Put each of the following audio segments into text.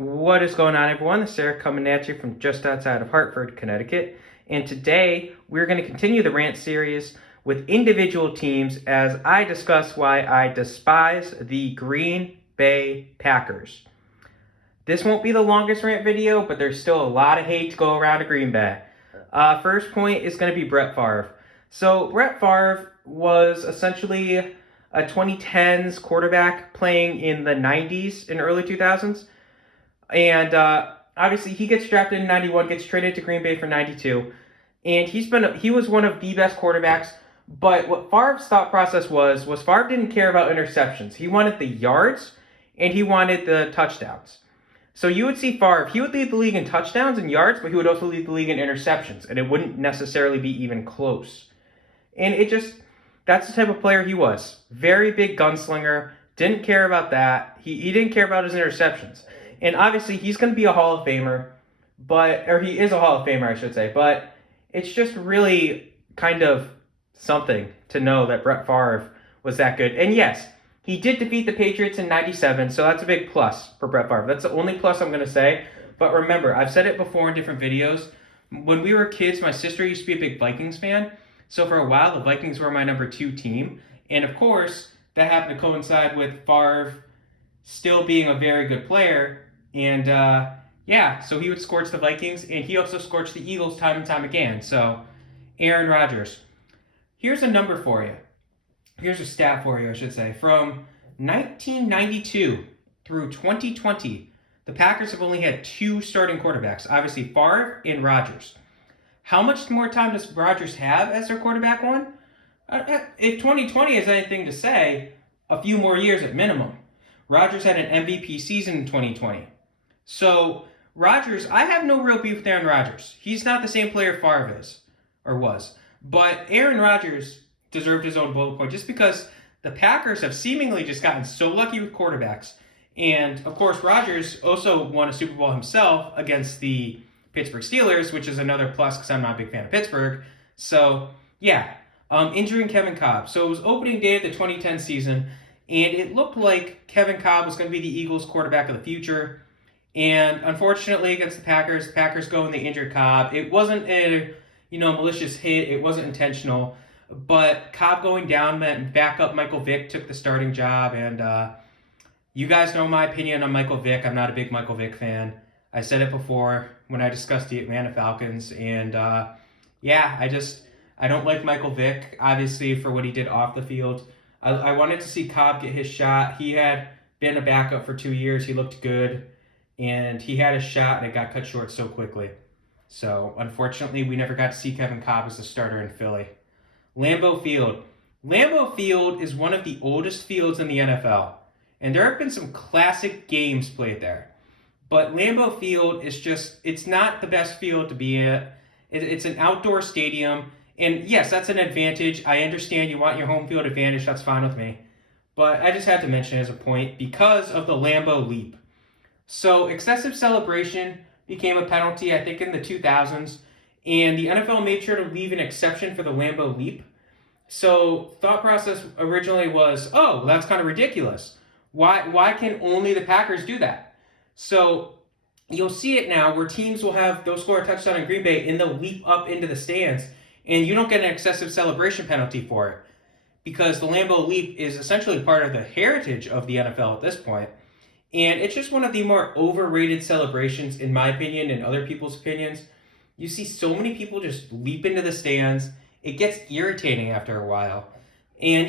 What is going on, everyone? This is Eric coming at you from just outside of Hartford, Connecticut. And today we're going to continue the rant series with individual teams as I discuss why I despise the Green Bay Packers. This won't be the longest rant video, but there's still a lot of hate to go around to Green Bay. First point is going to be Brett Favre. So Brett Favre was essentially a 2010s quarterback playing in the 90s and early 2000s. And obviously, he gets drafted in 91, gets traded to Green Bay for 92. And he was one of the best quarterbacks. But what Favre's thought process was Favre didn't care about interceptions. He wanted the yards, and he wanted the touchdowns. So you would see Favre, he would lead the league in touchdowns and yards, but he would also lead the league in interceptions. And it wouldn't necessarily be even close. And that's the type of player he was. Very big gunslinger, didn't care about that. He didn't care about his interceptions. And obviously, he's going to be a Hall of Famer, or he is a Hall of Famer, I should say. But it's just really kind of something to know that Brett Favre was that good. And yes, he did defeat the Patriots in 97, so that's a big plus for Brett Favre. That's the only plus I'm going to say. But remember, I've said it before in different videos. When we were kids, my sister used to be a big Vikings fan. So for a while, the Vikings were my number 2 team. And of course, that happened to coincide with Favre still being a very good player. And so he would scorch the Vikings, and he also scorched the Eagles time and time again. So, Aaron Rodgers. Here's a number for you. Here's a stat for you, I should say. From 1992 through 2020, the Packers have only had 2 starting quarterbacks. Obviously, Favre and Rodgers. How much more time does Rodgers have as their quarterback one? If 2020 has anything to say, a few more years at minimum. Rodgers had an MVP season in 2020. So, Rodgers, I have no real beef with Aaron Rodgers. He's not the same player Favre is, or was. But Aaron Rodgers deserved his own bullet point just because the Packers have seemingly just gotten so lucky with quarterbacks. And, of course, Rodgers also won a Super Bowl himself against the Pittsburgh Steelers, which is another plus because I'm not a big fan of Pittsburgh. So, injuring Kevin Kolb. So, it was opening day of the 2010 season, and it looked like Kevin Kolb was going to be the Eagles' quarterback of the future. And unfortunately, against the Packers go and they injured Kolb. It wasn't a malicious hit. It wasn't intentional. But Kolb going down meant backup Michael Vick took the starting job. And you guys know my opinion on Michael Vick. I'm not a big Michael Vick fan. I said it before when I discussed the Atlanta Falcons. And I don't like Michael Vick, obviously, for what he did off the field. I wanted to see Kolb get his shot. He had been a backup for 2 years. He looked good. And he had a shot, and it got cut short so quickly. So, unfortunately, we never got to see Kevin Kolb as a starter in Philly. Lambeau Field. Lambeau Field is one of the oldest fields in the NFL. And there have been some classic games played there. But Lambeau Field it's not the best field to be at. It's an outdoor stadium. And yes, that's an advantage. I understand you want your home field advantage. That's fine with me. But I just had to mention it as a point because of the Lambeau Leap. So excessive celebration became a penalty, I think, in the 2000s. And the NFL made sure to leave an exception for the Lambeau Leap. So thought process originally was, oh, that's kind of ridiculous. Why can only the Packers do that? So you'll see it now where teams they'll score a touchdown in Green Bay and they'll leap up into the stands. And you don't get an excessive celebration penalty for it. Because the Lambeau Leap is essentially part of the heritage of the NFL at this point. And it's just one of the more overrated celebrations, in my opinion, and other people's opinions. You see so many people just leap into the stands. It gets irritating after a while. And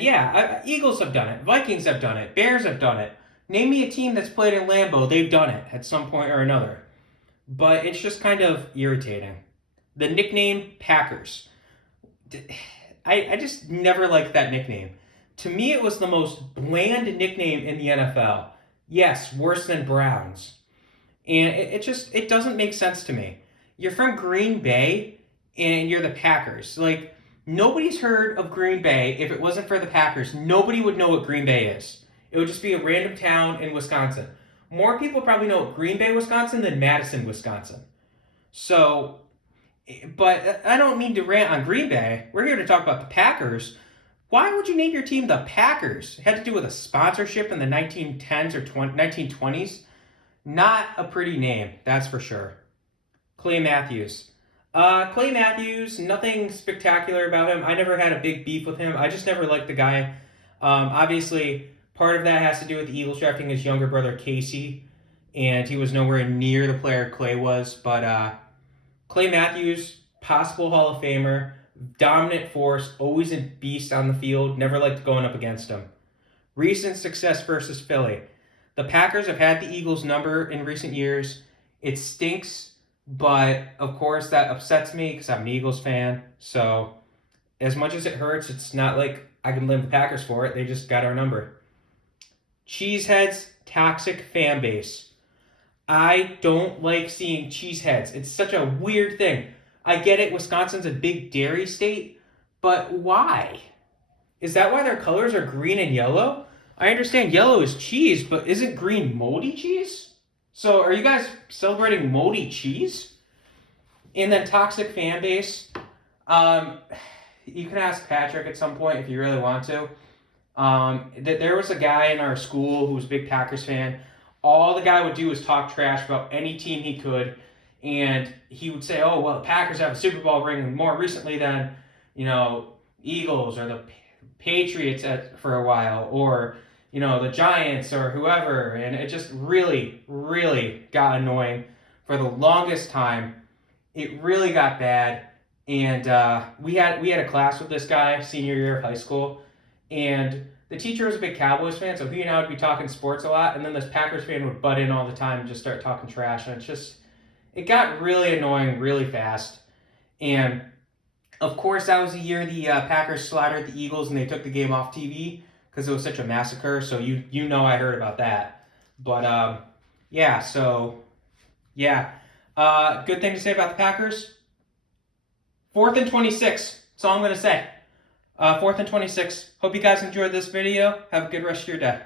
Eagles have done it. Vikings have done it. Bears have done it. Name me a team that's played in Lambeau. They've done it at some point or another. But it's just kind of irritating. The nickname Packers. I just never liked that nickname. To me, it was the most bland nickname in the NFL. Yes, worse than Browns. And it doesn't make sense to me. You're from Green Bay, and you're the Packers. Like, nobody's heard of Green Bay. If it wasn't for the Packers, nobody would know what Green Bay is. It would just be a random town in Wisconsin. More people probably know Green Bay, Wisconsin than Madison, Wisconsin. So, but I don't mean to rant on Green Bay. We're here to talk about the Packers. Why would you name your team the Packers? It had to do with a sponsorship in the 1910s or 1920s. Not a pretty name, that's for sure. Clay Matthews. Clay Matthews, nothing spectacular about him. I never had a big beef with him. I just never liked the guy. Obviously, part of that has to do with the Eagles drafting his younger brother Casey, and he was nowhere near the player Clay was. But Clay Matthews, possible Hall of Famer, dominant force, always a beast on the field, never liked going up against him. Recent success versus Philly. The Packers have had the Eagles' number in recent years. It stinks, but of course that upsets me because I'm an Eagles fan. So as much as it hurts, it's not like I can blame the Packers for it. They just got our number. Cheeseheads, toxic fan base. I don't like seeing cheeseheads. It's such a weird thing. I get it, Wisconsin's a big dairy state, but why? Is that why their colors are green and yellow? I understand yellow is cheese, but isn't green moldy cheese? So are you guys celebrating moldy cheese? And then toxic fan base. You can ask Patrick at some point if you really want to. There was a guy in our school who was a big Packers fan. All the guy would do was talk trash about any team he could. And he would say, oh, well, the Packers have a Super Bowl ring more recently than, Eagles or the Patriots for a while, or the Giants or whoever, and it just really, really got annoying for the longest time. It really got bad, and we had a class with this guy senior year of high school, and the teacher was a big Cowboys fan, so he and I would be talking sports a lot, and then this Packers fan would butt in all the time and just start talking trash, and it got really annoying really fast, and of course, that was the year the Packers slaughtered the Eagles and they took the game off TV because it was such a massacre. So I heard about that. But good thing to say about the Packers. 4th and 26. That's all I'm going to say. 4th and 26. Hope you guys enjoyed this video. Have a good rest of your day.